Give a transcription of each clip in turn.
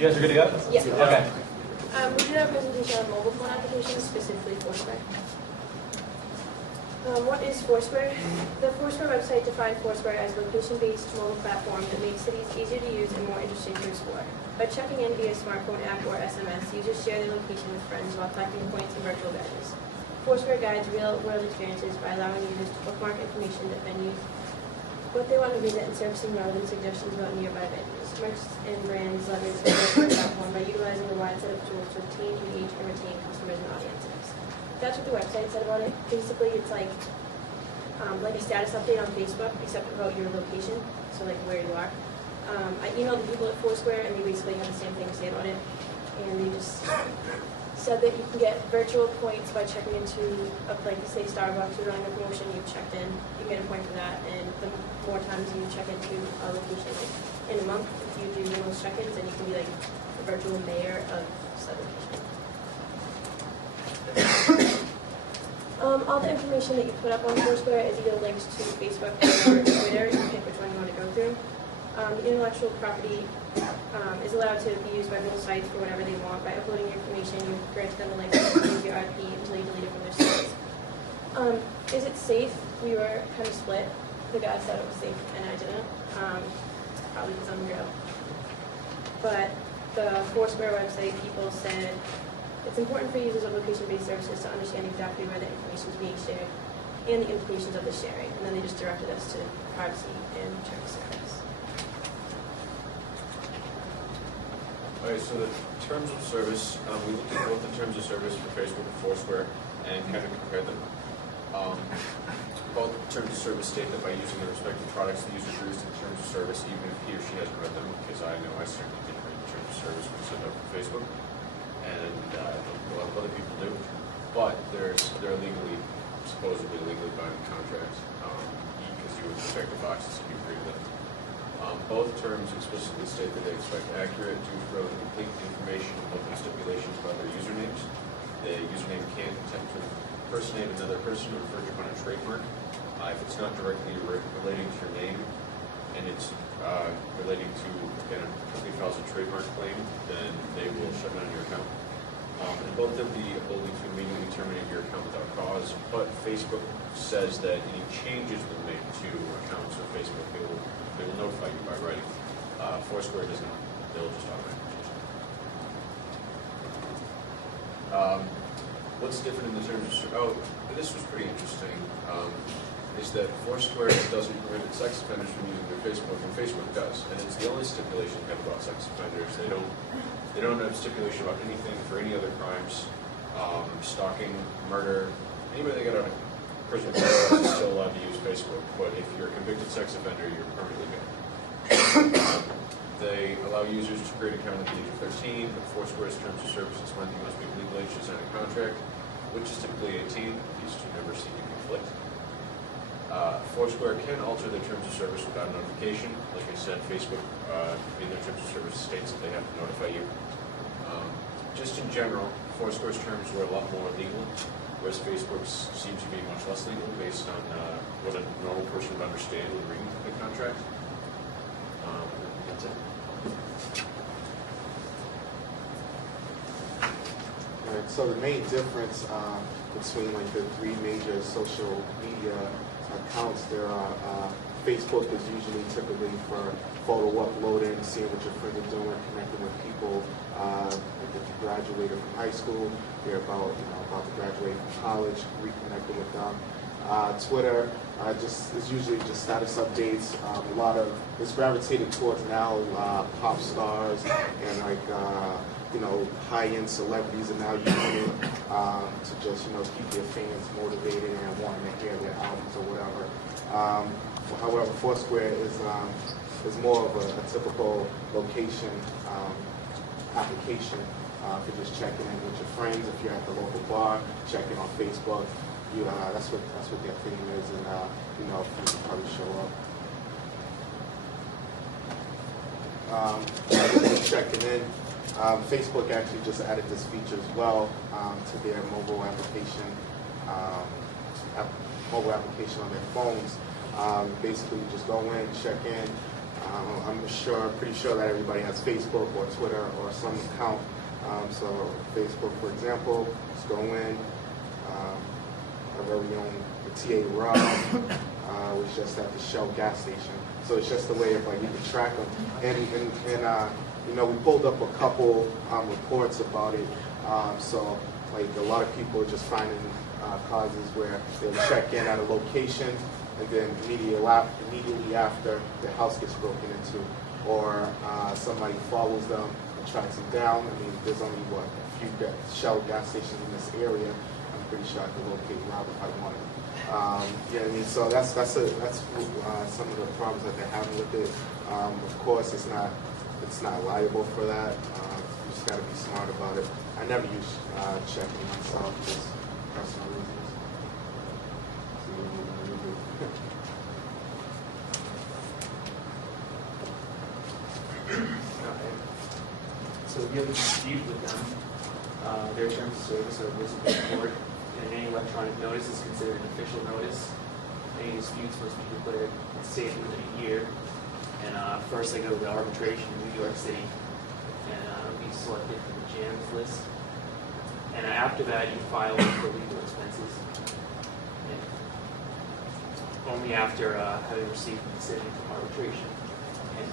You guys are good to go? Yeah. Okay. We did have a presentation on mobile phone applications, specifically Foursquare. What is Foursquare? The Foursquare website defined Foursquare as a location-based mobile platform that makes cities easier to use and more interesting to explore. By checking in via smartphone app or SMS, users share their location with friends while collecting points and virtual badges. Foursquare guides real-world experiences by allowing users to bookmark information at venues, what they want to visit, and surfacing relevant suggestions about nearby venues. Merchants and brands leverage the Foursquare platform by utilizing a wide set of tools to obtain, engage, and retain customers and audiences. That's what the website said about it. Basically, it's like a status update on Facebook, except about your location, so like where you are. I emailed the people at Foursquare, and they basically had the same thing to say about it. And they just said that you can get virtual points by checking into, like say Starbucks, you're running a promotion, you've checked in, you get a point for that. And the more times you check into a location, like in a month, if you do the most check-ins, then you can be like the virtual mayor of said location. All the information that you put up on Foursquare is either links to Facebook or Twitter. You can pick which one you want to go through. The intellectual property is allowed to be used by both sites for whatever they want. By uploading your information, you grant them a license to use your IP until you delete it from their sites. Is it safe? We were kind of split. The guy said it was safe, and I didn't. Probably because I'm a girl. But the Foursquare website people said it's important for users of location-based services to understand exactly where the information is being shared and the implications of the sharing. And then they just directed us to privacy and terms of service. All right, so the terms of service, we looked at both the terms of service for Facebook and Foursquare and kind of compared them. Both terms of service state that by using the respective products, the user agrees to the terms of service, even if he or she hasn't read them, because I know I certainly didn't read the terms of service when set up for Facebook. And I don't think a lot of other people do, but they're legally, supposedly legally binding contracts, because you would check the boxes if you agree with them. Both terms explicitly state that they expect accurate, truthful, and complete information and open stipulations about their usernames. The username can't attempt to impersonate another person or infringe upon a trademark. If it's not directly relating to your name, and it's relating to, again, a company files a trademark claim, then they will shut down your account. And both have the ability to immediately terminate your account without cause, but Facebook says that any changes that made to accounts of Facebook, they will notify you by writing. Foursquare does not. They'll just automatically change. What's different in the terms of this was pretty interesting. Is that Foursquare doesn't prohibit sex offenders from using their Facebook, and Facebook does, and it's the only stipulation they have about sex offenders. They don't have stipulation about anything for any other crimes, stalking, murder. Anybody that got out of prison is still allowed to use Facebook, but if you're a convicted sex offender, you're permanently banned. They allow users to create an account at the age of 13, but Foursquare's terms of service is when you must be legal age to sign a contract, which is typically 18. These two numbers seem to conflict. Foursquare can alter their terms of service without notification. Like I said, Facebook, in their terms of service, states that they have to notify you. Just in general, Foursquare's terms were a lot more legal, whereas Facebook's seem to be much less legal based on what a normal person would understand when reading the contract. That's it. All right, so the main difference between like the three major social media accounts, there are Facebook is usually typically for photo uploading, seeing what your friends are doing, connecting with people. Like if you graduated from high school, you're about to graduate from college, reconnecting with them. Twitter is usually just status updates. A lot of it's gravitated towards now pop stars and like high-end celebrities are now using it to just keep their fans motivated and wanting to hear their albums or whatever. However, Foursquare is more of a typical location application for just checking in with your friends. If you're at the local bar, checking on Facebook. That's what their theme is, and friends will probably show up. Checking in. Facebook actually just added this feature as well to their mobile application on their phones. Basically, you just go in, check in, Pretty sure that everybody has Facebook or Twitter or some account. So Facebook, for example, let's go in. Our very own TA Rob was just at the Shell gas station. So it's just a way of like you can track them. And you know, we pulled up a couple reports about it. So like a lot of people are just finding causes where they'll check in at a location and then immediately after the house gets broken into, or somebody follows them and tracks them down. I mean, there's only what a few Shell gas stations in this area. I'm pretty sure I could locate Rob if I wanted. Yeah, I mean, so that's some of the problems that they're having with it. Of course, it's not liable for that. You just got to be smart about it. I never use checking myself, just personal reasons. So if you have a dispute with them, their terms of service are listed in court, and any electronic notice is considered an official notice. Any disputes must be declared safe within a year. And first they go to arbitration in New York City, and be selected from the JAMS list. And after that, you file for legal expenses. And only after having received the decision from arbitration. And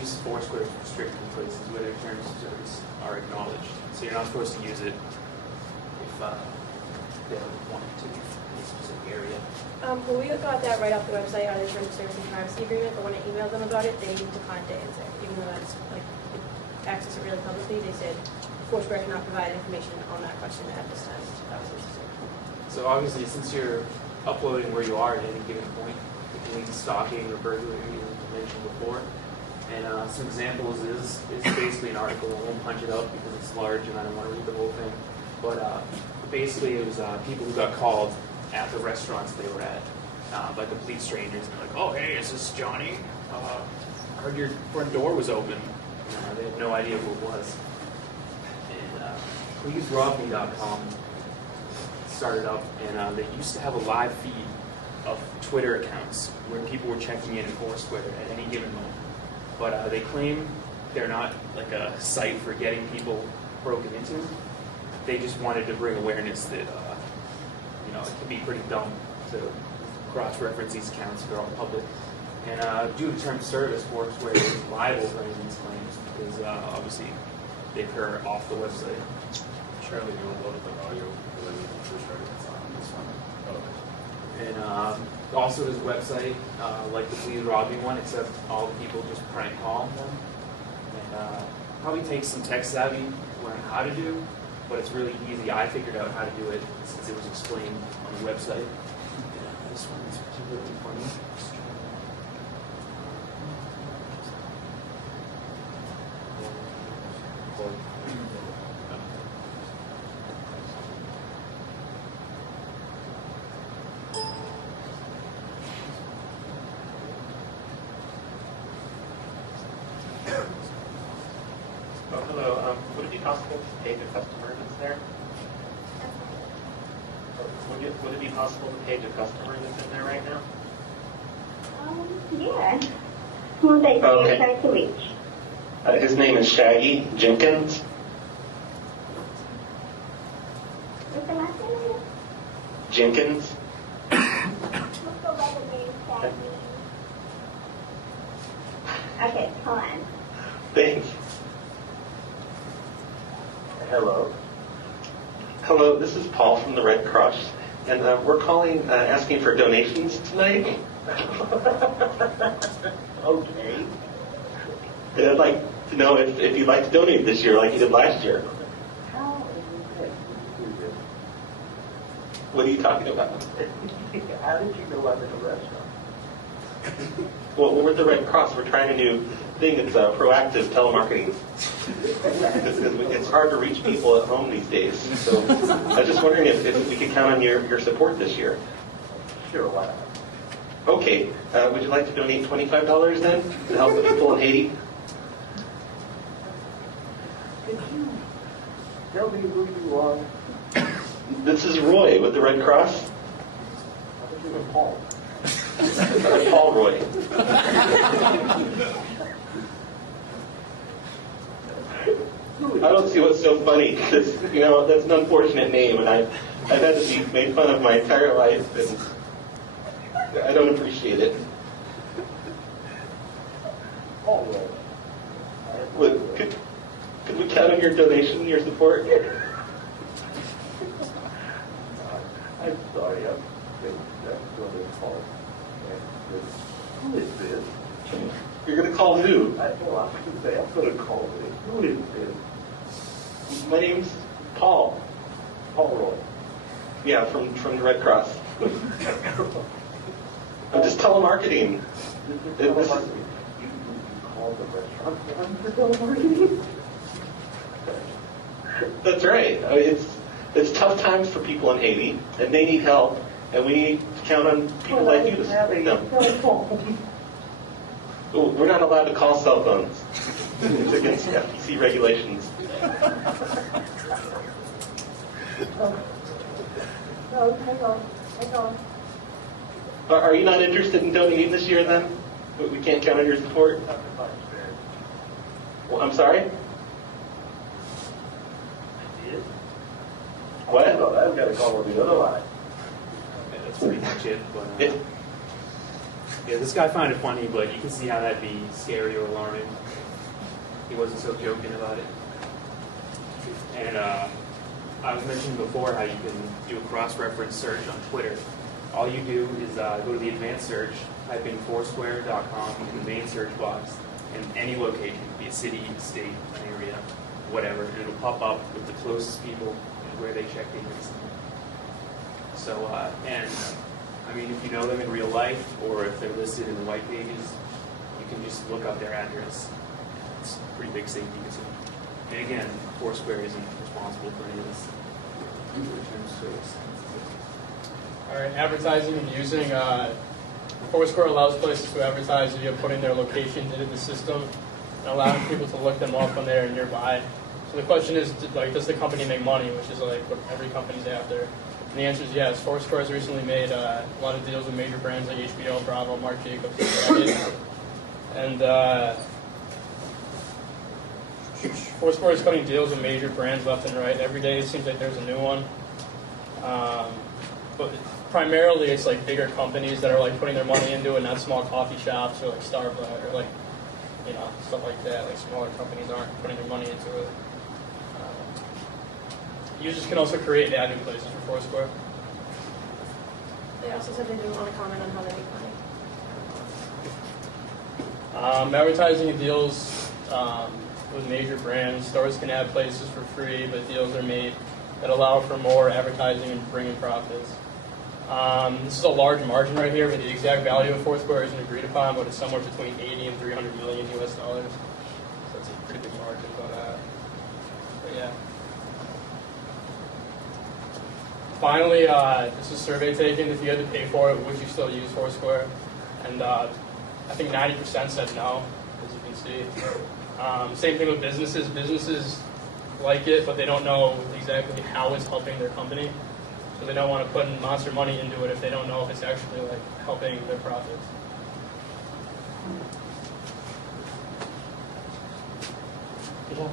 use of Foursquare is restricted in places where their terms of service are acknowledged. So you're not supposed to use it if they don't want it to be in a specific area. Well, we got that right off the website on the terms of service and privacy agreement, but when I emailed them about it, they declined to answer. Even though that's like access it really publicly, they said Foursquare cannot provide information on that question at this time. That was interesting. So obviously, since you're uploading where you are at any given point, it can lead to stalking or burglary, as you mentioned before. And some examples is basically an article. I won't punch it out because it's large and I don't want to read the whole thing. But basically, it was people who got called at the restaurants they were at by complete strangers. And they're like, "Oh, hey, is this Johnny? I heard your front door was open." They had no idea who it was. And PleaseRobMe.com started up, and they used to have a live feed of Twitter accounts where people were checking in Foursquare at any given moment. But they claim they're not like a site for getting people broken into. They just wanted to bring awareness that you know, it can be pretty dumb to cross-reference these accounts if they're all public. And due to term of service, Foursquare is liable for any of these claims because obviously they occur off the website. Charlie, you want to load up the audio when you first started? It's on this one. Oh, And also his website, like the Please Rob Me one, except all the people just prank call them. And probably takes some tech savvy to learn how to do, but it's really easy. I figured out how to do it since it was explained on the website. And this one is particularly funny. Oh, hello. Would it be possible to page a customer that's there? Would it be possible to page a customer that's in there right now? Yeah. Who that Okay. you're trying to reach? His name is Shaggy Jenkins. What's the last name? Jenkins. What's the other name? Shaggy? Okay, hold on. Thanks. Hello. Hello, this is Paul from the Red Cross, and we're calling, asking for donations tonight. Okay. And I'd like to know if you'd like to donate this year like you did last year. How is this? What are you talking about? How did you know I'm in a restaurant? Well, we're at the Red Cross. We're trying a new thing. It's proactive telemarketing. It's hard to reach people at home these days. So I was just wondering if we could count on your support this year. Sure, why not? Okay. Would you like to donate $25 then to help the people in Haiti? Could you tell me who you are? This is Roy with the Red Cross. I think you're Paul. Paul Roy. I don't see what's so funny, because, you know, that's an unfortunate name, and I've had to be made fun of my entire life, and I don't appreciate it. Paul Roy. Look, could we count on your donation, your support? I'm sorry, that's what it's called. Who is this? You're going to call who? Well, I was going to say, I'm going to call this. Who is this? My name's Paul. Paul Roy. Yeah, from the Red Cross. I'm just telemarketing. This is telemarketing. You called the restaurant one for telemarketing? That's right. I mean, it's tough times for people in Haiti, and they need help, and we need to count on people like you to have a no. cell phone. Oh, we're not allowed to call cell phones. It's against FTC regulations. No, hang on. Are you not interested in donating this year then? We can't count on your support? Well, I'm sorry? What? I've got to call on the other line. Yeah, that's pretty much it. But, Yeah. yeah, this guy found it funny, but you can see how that'd be scary or alarming. He wasn't so joking about it. And I was mentioning before how you can do a cross-reference search on Twitter. All you do is go to the advanced search, type in foursquare.com in the main search box, and any location, be a city, state, an area, whatever, and it'll pop up with the closest people and where they checked in recently. So, and I mean, if you know them in real life, or if they're listed in the white pages, you can just look up their address. It's a pretty big safety concern. And again, Foursquare isn't responsible for any of this. All right, advertising and using. Foursquare allows places to advertise via putting their locations into the system and allowing people to look them up when they're nearby. So the question is, does the company make money, which is like what every company's after? And the answer is yes. Foursquare has recently made a lot of deals with major brands like HBO, Bravo, Marc Jacobs, and Foursquare is cutting deals with major brands left and right. Every day it seems like there's a new one. But primarily it's like bigger companies that are like putting their money into it, not small coffee shops or like Starbucks or like, you know, stuff like that. Like smaller companies aren't putting their money into it. Users can also create and add new places for Foursquare. They also said they didn't want to comment on how they make money. Advertising and deals with major brands. Stores can add places for free, but deals are made that allow for more advertising and bring in profits. This is a large margin right here, but the exact value of Foursquare isn't agreed upon, but it's somewhere between 80 and 300 million US dollars. So it's a pretty big margin, but yeah. Finally, this is a survey taken. If you had to pay for it, would you still use Foursquare? And I think 90% said no, as you can see. Same thing with businesses. Businesses like it, but they don't know exactly how it's helping their company. So they don't want to put monster money into it if they don't know if it's actually like helping their profits. Well,